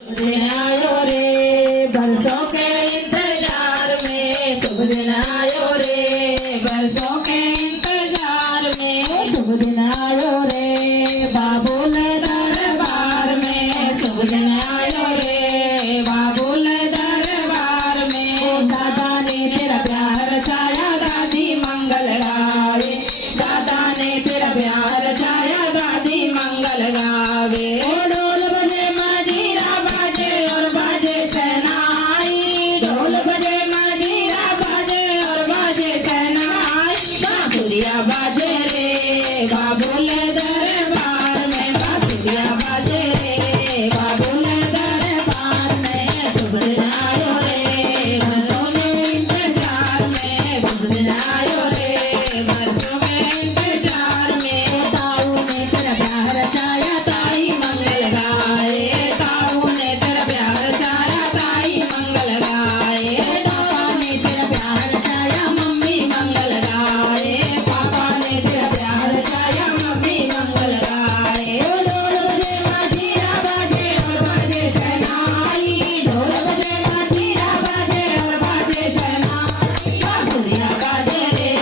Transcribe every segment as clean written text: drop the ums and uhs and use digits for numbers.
दिन आयो रे बरसों के इंतजार में, शुभ दिन आयो रे बरसों के इंतजार में, शुभ दिन आयो रे बाबुल दरबार में, शुभ दिन आयो रे बाबुल दरबार में। दादा ने तेरा प्यार छाया दादी मंगल गावे, दादा ने तेरा प्यार छाया दादी मंगल गावे। ढोल बजे मजीरा बाजे और बाजे शहनाई, ढोल बजे मजीरा बाजे और बाजे शहनाई, बांसुरिया बाजे रे बाबुल दरबार में, बांसुरिया बाजे रे बाबुल दरबार में। शुभ दिन आयो रे बरसों के इंतजार में, शुभ दिन आयो रे बरसों के इंतजार में। ताऊ ने तेरा प्यार छाया ताई मंगल गाए, ताऊ ने तेरा प्यार छाया ताई मंगल गाए। पापा ने तेरा प्यार छाया मम्मी मंगल गाए, पापा ने तेरा प्यार छाया मम्मी मंगल गाए। ढोल बजे मजीरा बाजे और बाजे शहनाई, ढोल बजे मजीरा बाजे और बाजे शहनाई, बांसुरिया बाजे रे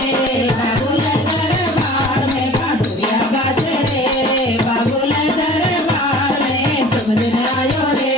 बाबुल दरबार में, बांसुरिया बाजे रे बाबुल दरबार में। शुभ दिन आयो रे